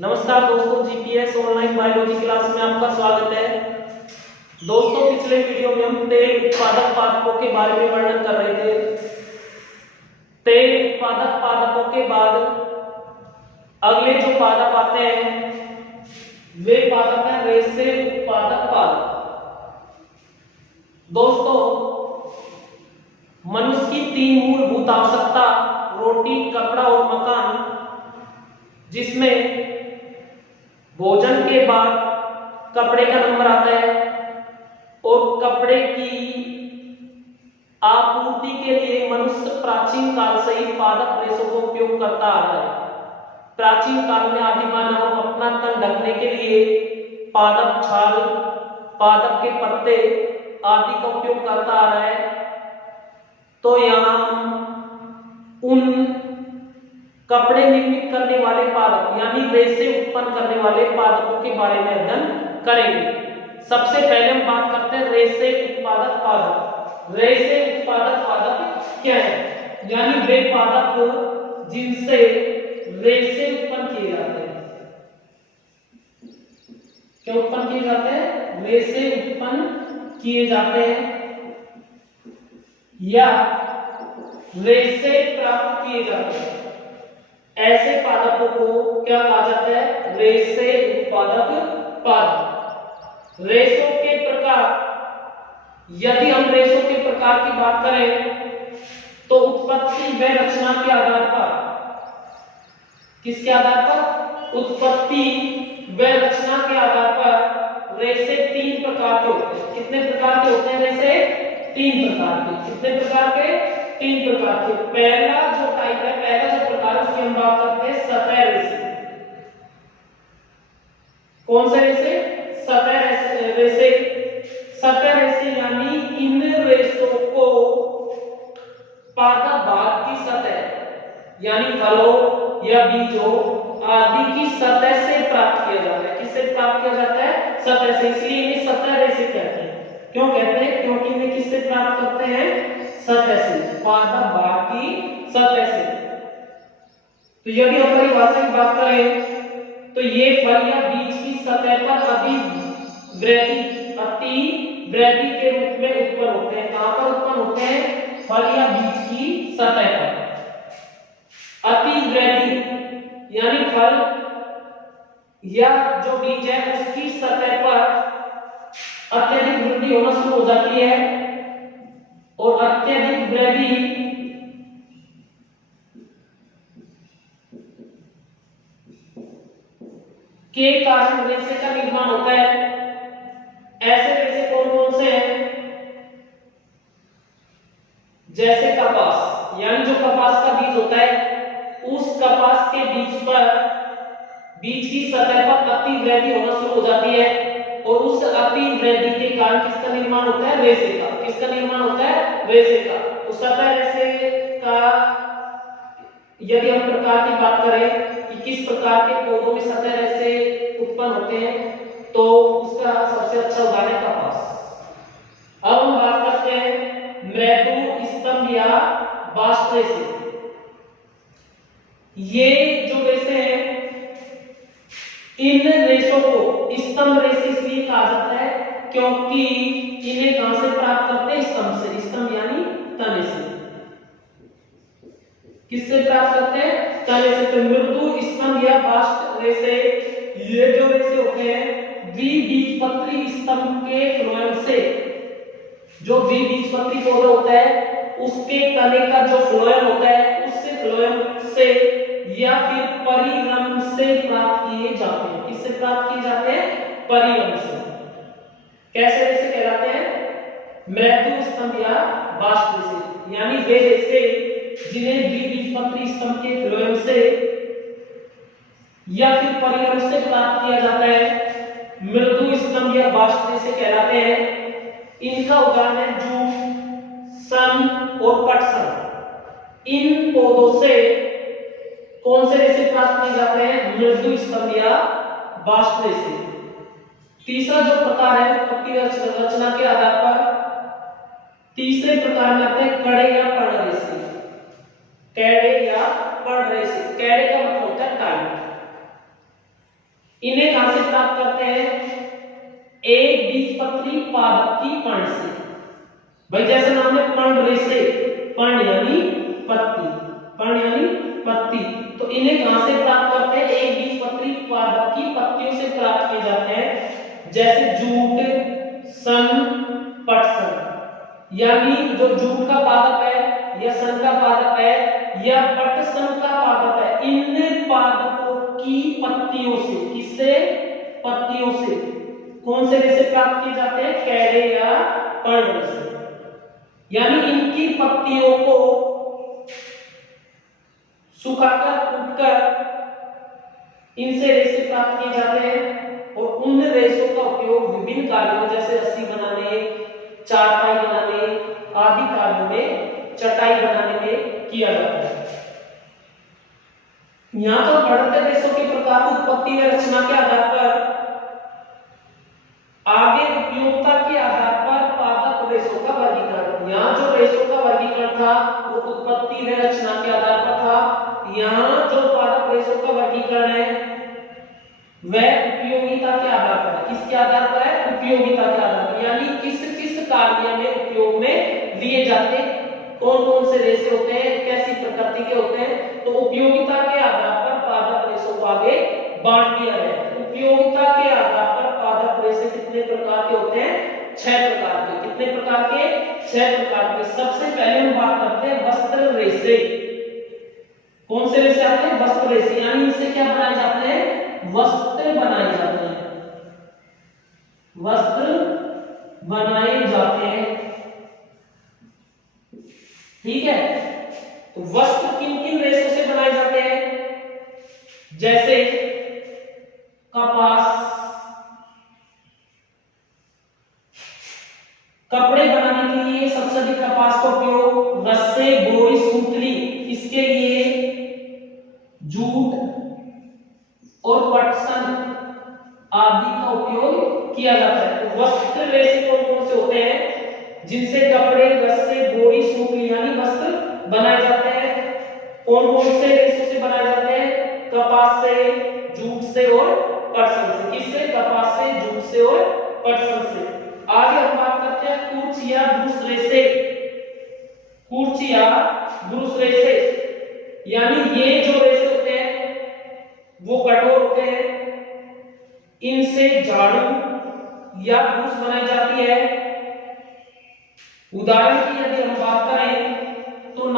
नमस्कार दोस्तों, GPS online biology class में आपका स्वागत है। दोस्तों, पिछले वीडियो में हम तेल उत्पादक पादपों के बारे में वर्णन कर रहे थे। तेल उत्पादक पादपों के बाद अगले जो पादप आते हैं वे पादप हैं रेशे उत्पादक पादप। दोस्तों, मनुष्य की 3 मूलभूत आवश्यकता रोटी, कपड़ा और मकान, जिसमें भोजन के बाद कपड़े का नंबर आता है और कपड़े की आपूर्ति के लिए मनुष्य प्राचीन काल से ही पादप रेशों का उपयोग करता आ रहा है। प्राचीन काल में आदि मानव अपना तन ढकने के लिए पादप छाल, पादप के पत्ते आदि का उपयोग करता आ रहा है। तो यहाँ उन कपड़े निर्मित करने वाले पादप यानी रेशे उत्पन्न करने वाले पादपों के बारे में अध्ययन करेंगे। सबसे पहले हम बात करते हैं रेशे उत्पादक पादप। रेशे उत्पादक पादप क्या है? यानी वे पादप जिनसे रेशे उत्पन्न किए जाते हैं। क्या उत्पन्न किए जाते हैं? रेशे उत्पन्न किए जाते हैं या रेशे प्राप्त किए जाते हैं। ऐसे पादपों को क्या कहा जाता है? रेशे उत्पादक पादप। रेशों के प्रकार, यदि हम रेशों के प्रकार की बात करें तो उत्पत्ति व रचना के आधार पर, किसके आधार पर? उत्पत्ति व रचना के आधार पर रेशे 3 प्रकार के होते हैं। कितने प्रकार के होते हैं रेशे? 3 प्रकार के। कितने प्रकार के? 3 प्रकार के। पहला जो टाइप है, पहला जो प्रकार है उसकी हम बात करते हैं सतह रेशे। कौन से रेशे? सतह रेशे। सतह रेशे यानी इन रेशों को पादप भाग की सतह यानी फलों या बीजों आदि की सतह से प्राप्त किया जाता है। किससे प्राप्त किया जाता है? सतह से। इसलिए इन्हें सतह रेशे कहते हैं। क्यों कहते हैं? क्योंकि इन्हें किससे प्राप्त करते हैं? सतह से, पादप भाग की सतह से। तो यदि हम परिभाषा की बात करें तो ये फल या बीज की सतह पर अति वृद्धि के रूप में उत्पन्न होते हैं। कहां पर उत्पन्न होते हैं? फल या बीज की सतह पर। अति वृद्धि यानी फल या जो बीज है उसकी सतह पर अत्यधिक वृद्धि होना शुरू हो जाती है और अत्यधिक वृद्धि के कारण रेशे का निर्माण होता है। ऐसे रेशे कौन कौन से हैं? जैसे कपास, यानी जो कपास का बीज होता है उस कपास के बीज की सतह पर अति वृद्धि होना शुरू हो जाती है और उस अति वृद्धि के कारण किसका निर्माण होता है? रेशे का। किसका निर्माण होता है? रेशे का। तो सतह रेशे का यदि हम प्रकार की बात करें कि किस प्रकार के पौधों में सतह रेशे उत्पन्न होते हैं तो उसका सबसे अच्छा उदाहरण है कपास। अब हम बात करते हैं मृदु स्तंभ या बास्ट रेशे। ये जो रेशे हैं इन रेशों को स्तंभ रेशे इसलिए कहा जाता है क्योंकि इन्हें कहां से प्राप्त करते हैं? स्तंभ से। स्तंभ यानी तने से। किससे प्राप्त करते हैं? तने से। तो मृदु स्तंभ या बास्ट रेशे, ये जो रेशे होते हैं द्विबीजपत्री स्तंभ के फ्लोएम से, जो द्विबीजपत्री पौधा होता है उसके तने का जो फ्लोएम होता है उससे फ्लोएम से या फिर परिरंभ से प्राप्त किए जाते हैं। किससे प्राप्त किए जाते हैं? परिरंभ से। कैसे रेशे कहलाते हैं? मृदु स्तंभ या बास्ट रेशे, यानी वे रेशे जिन्हें द्विबीजपत्री स्तंभ के फ्लोएम से या फिर परिरंभ से प्राप्त किया जाता है मृदु स्तंभ या बास्ट रेशे कहलाते हैं। इनका उदाहरण है जूट, सन और पटसन। इन पौधों से कौन से रेशे प्राप्त किए जाते हैं? मृदु स्तंभ या बास्ट रेशे। तीसरा जो प्रकार है उत्पत्ति रचना के आधार पर, तीसरे प्रकार में आते हैं कड़े या पर्ण रेशे। कैड़े या पर्ण रेशे। कैड़े का मतलब होता है टाइट, इन्हें कहां से प्राप्त करते हैं? एक बीजपत्री पादप की पर्ण से। भाई जैसे नाम है पर्ण रेशे, पर्ण यानी पत्ती, पर्ण यानी पत्ती, तो इन्हें कहां से प्राप्त करते हैं? एक बीजपत्री पादप की पत्तियों से प्राप्त किए जाते हैं, जैसे जूट, सन, पटसन। यानी जो जूट का पादप है या सन का पादप है या पटसन का पादप है, इन पादपों की पत्तियों से, किससे? पत्तियों से। कौन से रेशे प्राप्त किए जाते हैं? कैरे या पर्ण रेशे। यानी इनकी पत्तियों को सुखाकर कूटकर इनसे रेशे प्राप्त किए जाते हैं और उन रेशों का उपयोग विभिन्न कार्यों जैसे रस्सी बनाने, चारपाई बनाने आदि कार्यों में, चटाई बनाने में किया जाता है। यहां तो बढ़ते रेशों के प्रकार, उत्पत्ति व रचना के आधार पर, आगे उपयोगिता के आधार पर पादप रेशों का वर्गीकरण। यहाँ जो रेशों का वर्गीकरण था वो उत्पत्ति व रचना के आधार पर था। यहाँ जो पादप रेशों का वर्गीकरण है वह उपयोगिता के आधार पर है। किसके आधार पर है? उपयोगिता के आधार पर, यानी किस किस कार्य में उपयोग में लिए जाते, कौन कौन से रेशे होते हैं, कैसी प्रकृति के होते हैं। तो उपयोगिता के आधार पर पादप रेशों को आगे बांट दिया है। उपयोगिता के आधार पर पादप रेशे कितने प्रकार के होते हैं? 6 प्रकार के। कितने प्रकार के? 6 प्रकार के। सबसे पहले हम बात करते हैं वस्त्र रेशे। कौन से रेशे आते हैं? वस्त्र रेशे, यानी इनसे क्या बनाए जाते हैं? वस्त्र बनाए जाते हैं, वस्त्र बनाए जाते हैं। ठीक है, तो वस्त्र किन किन रेशों से बनाए जाते हैं? जैसे कपास, कपड़े बनाने के लिए सबसे अधिक कपास का उपयोग, रस्से, बोरी, सूतली इसके लिए, जूट और पटसन आदि का उपयोग किया जाता है। तो वस्त्र रेशे कौन कौन से होते हैं? जिनसे कपड़े, रस्से, बोरी, सूतली यानी वस्त्र बनाए जाते हैं। कौन कौन से रेशों से बनाए जाते हैं? कपास से, जूट से और पटसन से। किससे? कपास से, जूट से और पटसन से। आगे हम बात करते हैं कूर्च या ब्रूस रेशे। कूर्च या ब्रूस रेशे, यानी ये जो रेशे होते हैं वो कठोर होते हैं, इनसे झाड़ू या ब्रूस बनाई जाती है। उदाहरण की यदि हम बात करें तो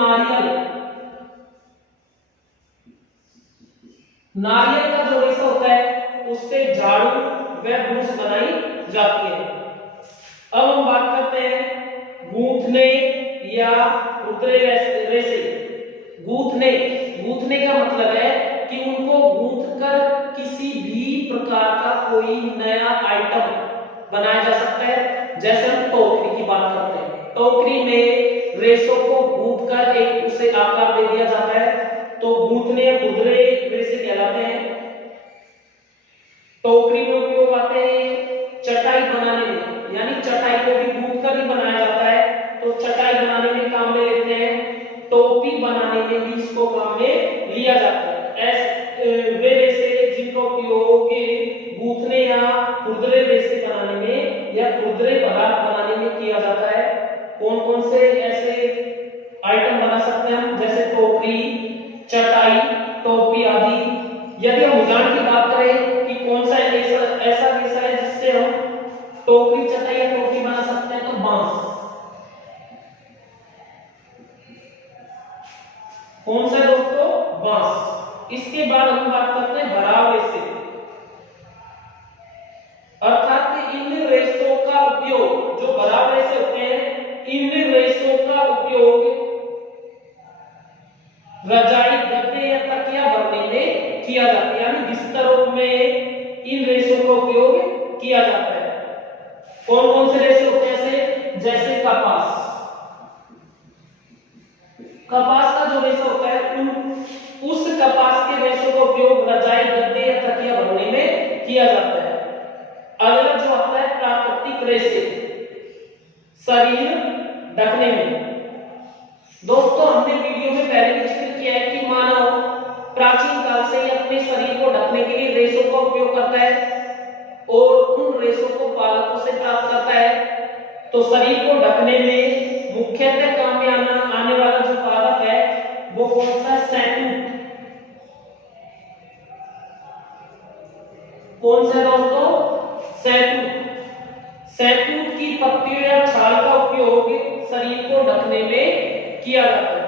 नारियल का जो रेशा होता है उससे झाड़ू व ब्रूस बनाई जाती है। अब हम बात करते हैं गूंथने या खुरदरे रेशे। गूंथने का मतलब है कि उनको गूंथकर किसी भी प्रकार का कोई नया आइटम बनाया जा सकता है। जैसे हम टोकरी की बात करते हैं, टोकरी में रेशों को गूंथकर एक उसे आकार दे दिया जाता है, तो गूंथने या खुरदरे रेशे कहलाते हैं। टोकरी में उपयोग आते हैं चटाई बनाने में, यानी चटाई को भी गूंथकर ही बनाया जाता है, तो चटाई बनाने में काम में लेते हैं। टोपी बनाने में भी इसको काम में लिया जाता है। वे रेशे जिनका उपयोग गूंथने या खुरदरे रेशे बनाने में या खुरदरे पदार्थ बनाने में किया जाता है। कौन कौन से ऐसे आइटम बना सकते हैं हम? जैसे टोकरी, चटाई, टोपी आदि। यदि हम उदाहरण की बात करें कि कौन सा ऐसा रेशा है जिससे हम टोकरी, चटाई या टोपी बना सकते हैं, तो बांस। कौन सा दोस्तों? बांस। इसके बाद हम बात करते हैं भराव रेशे, अर्थात इन रेशों का उपयोग, जो भराव रेशे होते हैं, इन रेशों का उपयोग रजाई, गद्दे या तकिया भरने में किया जाता है, यानी बिस्तरों में इन रेशों का उपयोग किया जाता है। कौन कौन से रेशे होते हैं? जैसे कपास का जो रेशा होता है उस कपास के रेशों का उपयोग रजाई, गद्दे या तकिया बनने में किया जाता है। अगला जो आता है प्राकृतिक रेशे, शरीर ढकने में। दोस्तों हमने वीडियो में पहले भी जिक्र किया है कि मानव प्राचीन काल से ही अपने शरीर को ढकने के लिए रेशों का उपयोग करता तो शरीर को ढकने में मुख्यतः काम में आने वाला जो पादप है वो कौन सा? सैटूट। कौन सा दोस्तों? सैटूट। सैटूट की पत्तियों या छाल का उपयोग शरीर को ढकने में किया जाता है।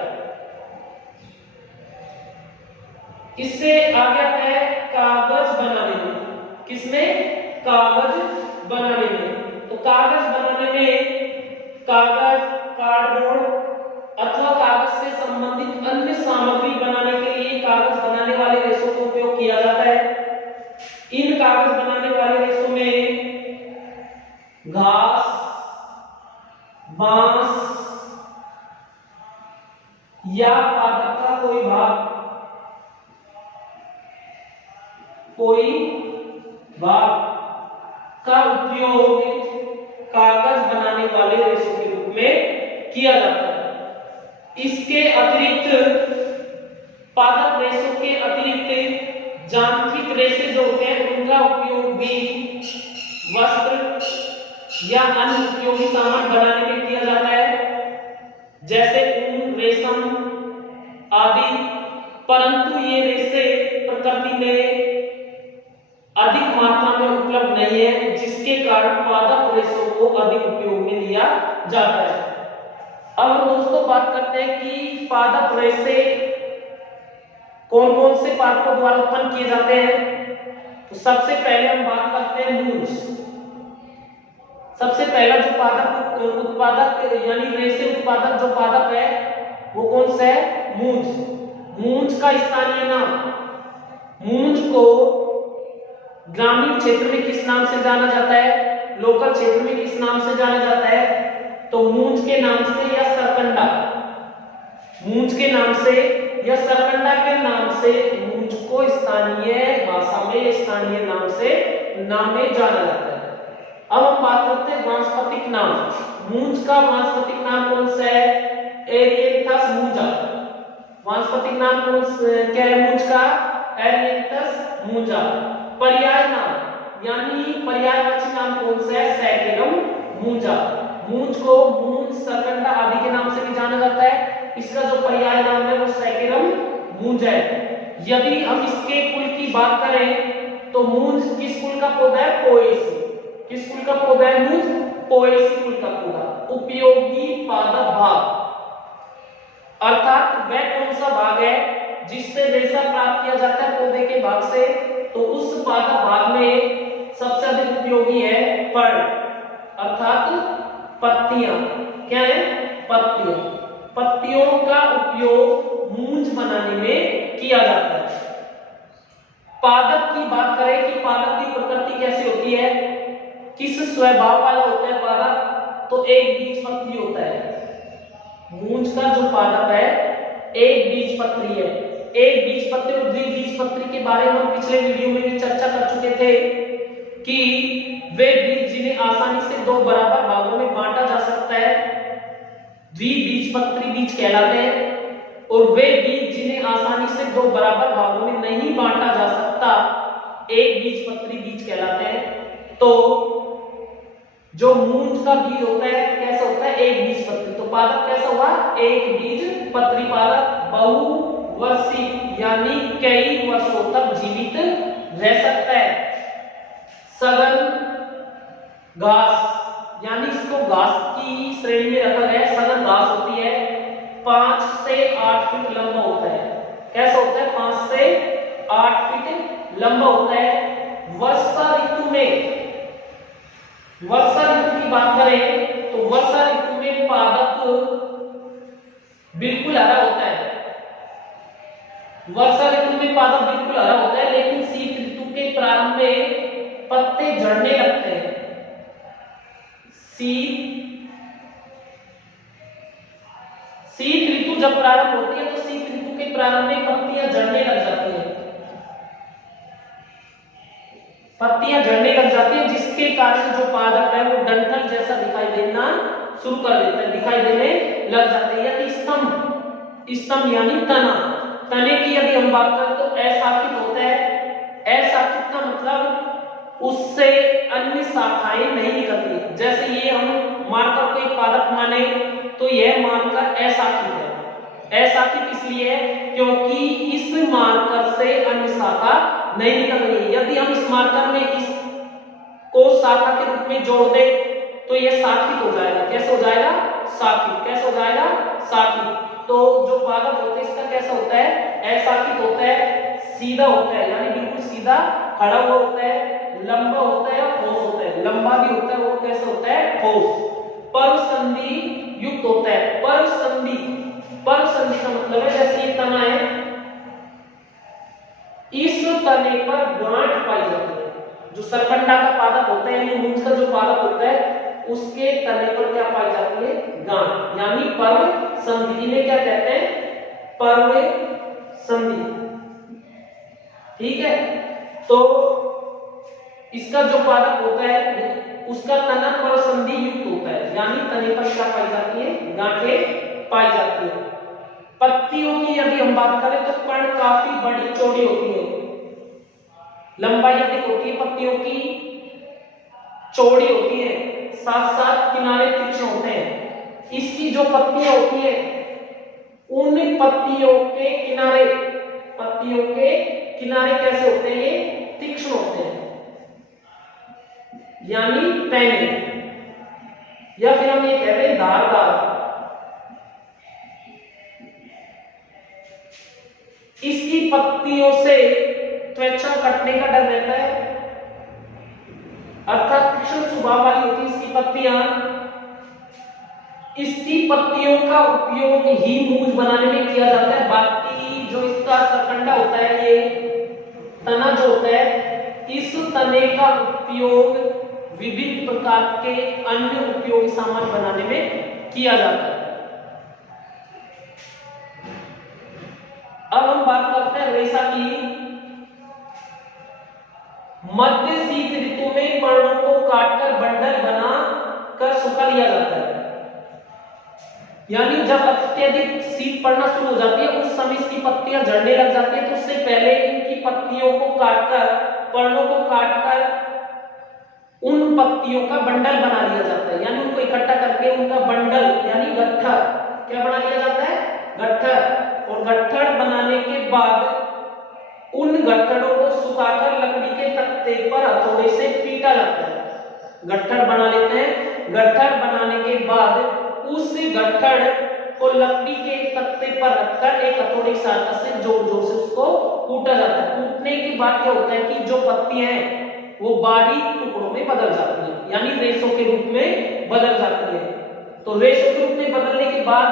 इससे आगे आता है कागज बनाने में। किसमें? कागज बनाने में। तो कागज बनाने में कागज, कार्डबोर्ड अथवा कागज से संबंधित अन्य सामग्री बनाने के लिए कागज बनाने वाले रेशों का उपयोग किया जाता है। इन कागज बनाने वाले रेशों में घास, बांस या पादप का कोई भाग का उपयोग कागज बनाने वाले रेशों के रूप में किया जाता है। इसके अतिरिक्त पादप रेशों के अतिरिक्त यांत्रिक रेशे जो होते हैं उनका उपयोग भी वस्त्र या अन्य उपयोगी सामान बनाने में किया जाता है, जैसे ऊन, रेशम आदि। परंतु ये रेशे प्रकृति में अधिक मात्रा में उपलब्ध नहीं है, जिसके कारण पादप रेशों को अधिक उपयोग में लिया जाता है। अब हम दोस्तों बात करते हैं कि पादप रेशे कौन कौन से पादपों द्वारा उत्पन्न किए जाते हैं। तो सबसे पहले हम बात करते हैं मूंज। सबसे पहला जो पादप उत्पादक यानी रेशे उत्पादक जो पादप है वो कौन सा है? मूंज। मूंज का स्थानीय नाम, मूंज को ग्रामीण क्षेत्र में किस नाम से जाना जाता है? लोकल क्षेत्र में किस नाम से जाना जाता है? तो मूंज के नाम से या सरकंडा। मूंज के नाम से या सरकंडा के नाम से मूंज को स्थानीय भाषा में स्थानीय नाम में जाना जाता है। अब हम बात करते हैं वानस्पतिक नाम। मूंज का वानस्पतिक नाम कौन सा है? एरिएंथस मूंजा। वानस्पतिक नाम क्या है मूंज का? एरिएंथस मूंजा। पर्याय नाम यानी पर्यायवाची नाम कौन सा है? सैकेरम मूंजा। मूंज को मूंज, सरकंडा आदि के नाम से भी जाना जाता है। इसका जो पर्याय नाम है वो सैकेरम मूंज है। यदि हम इसके कुल की बात करें तो मूंज किस कुल का पौधा है? पोएसी। किस कुल का पौधा है मूंज? पोएसी कुल का पौधा। उपयोगी पादप भाग अर्थात वह कौन सा भाग है जिससे रेशा प्राप्त किया जाता है पौधे के भाग से? तो उस पादप भाग में सबसे अधिक उपयोगी है पर्ल अर्थात पत्तियां। क्या है? पत्तियां। पत्तियों का उपयोग मूंज बनाने में किया जाता है। पादप की बात करें कि पादप की प्रकृति कैसी होती है, किस स्वभाव वाला होता है पादप? तो एक बीजपत्री होता है। मूंज का जो पादप है एक बीजपत्री है। एक बीजपत्री और द्विबीजपत्री के बारे में हम पिछले वीडियो में भी चर्चा कर चुके थे कि वे बीज जिन्हें आसानी से दो बराबर भागों में बांटा जा सकता है द्विबीजपत्री बीज कहलाते हैं, और वे बीज जिन्हें आसानी से दो बराबर भागों में नहीं बांटा जा सकता एक बीजपत्री बीज कहलाते हैं। तो जो मूंज का बीज होता है कैसा होता है? एक बीजपत्री। तो पादप कैसा हुआ? एक बीजपत्री पादप। बहुवर्षीय यानी कई वर्षों तक जीवित रह सकता है। सघन घास यानी इसको घास की श्रेणी में रखा गया है। सघन घास होती है, 5 से 8 फीट लंबा होता है। कैसा होता है? 5 से 8 फीट लंबा होता है। वर्षा ऋतु की बात करें तो वर्षा ऋतु में पादप बिल्कुल हरा होता है। वर्षा ऋतु में पादप बिल्कुल हरा होता है, लेकिन शीत ऋतु के प्रारंभ में पत्ते झड़ने लगते हैं। शीत ऋतु जब प्रारंभ होती है तो शीत ऋतु के प्रारंभ में पत्तियां झड़ने लग जाती हैं। पत्तियां झड़ने लग जाती है, जिसके कारण जो पादप है वो डंठल जैसा दिखाई देना शुरू कर देता है, दिखाई देने लग जाते हैं। यदि स्तंभ यानी तने की यदि हम बात करें तो अशाखित होता है। अशाखित का मतलब उससे अन्य शाखाएं नहीं निकलती। जैसे ये हम मार्कर को एक पादप माने तो यह मार्कर अशाखित है। अशाखित इसलिए है क्योंकि इस मार्कर से अन्य शाखा नहीं निकल रही है। यदि हम इस मार्कर में इस को शाखा के रूप में जोड़ दे तो यह शाखित हो जाएगा। कैसे हो जाएगा? शाखित। कैसे हो जाएगा? शाखित। तो जो पादप होता है इसका कैसा होता है? अशाखित होता है, सीधा होता है, यानी बिल्कुल सीधा खड़ा हुआ होता है, लंबा होता है और ठोस होता है। लंबा भी होता है, वो कैसा होता है? ठोस। परसंधि युक्त होता है। परसंधि, परसंधि का मतलब है जैसे ये तना है, इस तने पर गांठ पाई जाती है। जो सरकंडा का पादप होता है यानी मूंछ का जो पादप होता है उसके तने पर क्या पाई जाती है? गांठ, यानी पर्व संधि। इन्हें क्या कहते हैं? पर्व संधि। ठीक है, तो इसका जो पादप होता है उसका तना परसंधि युक्त होता है, यानी तने पर क्या पाई जाती है? गांठें पाई जाती है। पत्तियों की यदि हम बात करें तो कण काफी बड़ी चौड़ी होती है, लंबाई अधिक होती है, पत्तियों की चौड़ी होती है, साथ साथ किनारे तीक्ष्ण होते हैं। इसकी जो पत्तियां होती है उन पत्तियों के किनारे, पत्तियों के किनारे कैसे होते हैं? ये तीक्ष्ण होते हैं, यानी पैने, या फिर हम ये कहते हैं धारदार। इसकी पत्तियों से त्वचा कटने का डर रहता है, अर्थात तीक्ष्ण स्वभाव वाली होती है इसकी पत्तियां। इसकी पत्तियों का उपयोग ही मूंछ बनाने में किया जाता है। बाकी जो इसका सरकंडा होता है, ये तना जो होता है, इस तने का उपयोग विभिन्न प्रकार के अन्य उपयोगी सामान बनाने में किया जाता है। अब हम बात करते हैं रेशा की। मध्य शीत ऋतु में पर्णों को काटकर बंडल बना कर सुखा लिया जाता है, यानी जब अत्यधिक शीत पड़ना शुरू हो जाती है उस समय इसकी पत्तियां झड़ने लग जाती है, तो उससे पहले इनकी पत्तियों को काटकर, पर्णों को काटकर उन पत्तियों का बंडल बना लिया जाता है, यानी उनको इकट्ठा करके उनका बंडल यानी गट्ठर क्या बना लिया जाता है? गट्ठर। और गट्ठर बनाने के बाद उन गट्ठरों को सुखाकर लकड़ी के तख्ते पर हथौड़े से पीटा जाता है। गट्ठर बना लेते हैं। गट्ठर बनाने के बाद उस गट्ठर को लकड़ी के तख्ते पर रखकर एक हथौड़े की सहायता से जोर जोर से उसको कूटा जाता है। कूटने के बाद क्या होता है कि जो पत्तियां हैं वो बारीक टुकड़ों में बदल जाती है, यानी रेशों के रूप में बदल जाती है। तो रेशों के रूप में बदलने के बाद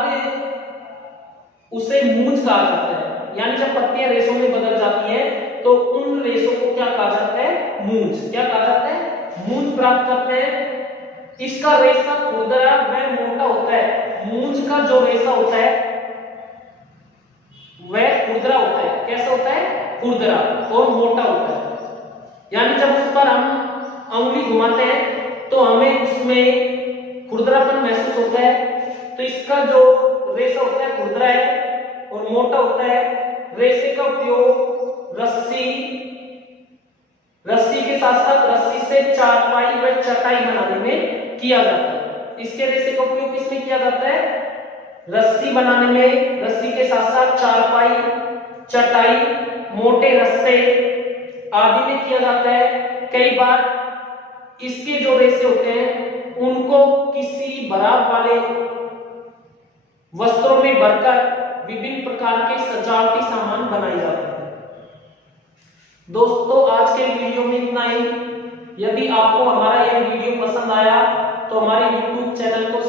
उसे मूंछ कहा जाता है, यानी जब पत्तियां रेशों में बदल जाती हैं तो उन रेशों को क्या कहा जाता है? मूंछ। क्या कहा जाता है? मूंछ प्राप्त करते हैं। इसका रेशा खुरदरा व मोटा होता है। मूंछ का जो रेशा होता है वह खुरदरा होता है। कैसा होता है? खुरदरा और मोटा होता है, यानी जब उस पर हम अंगुली घुमाते हैं तो हमें उसमें खुरदरापन महसूस होता है। तो इसका जो रेशा होता है खुरदरा है और मोटा होता है। रेशे का उपयोग रस्सी के साथ साथ रस्सी से चारपाई व चटाई बनाने में किया जाता है। इसके रेशे का उपयोग किसमें किया जाता है? रस्सी बनाने में, रस्सी के साथ साथ चारपाई, चटाई, मोटे रस्से आदि में किया जाता है। कई बार इसके जो रेशे होते हैं उनको किसी भराव वाले वस्त्रों में भरकर विभिन्न प्रकार के सजावटी सामान बनाए जाते हैं। दोस्तों आज के वीडियो में इतना ही। यदि आपको हमारा यह वीडियो पसंद आया तो हमारे YouTube चैनल को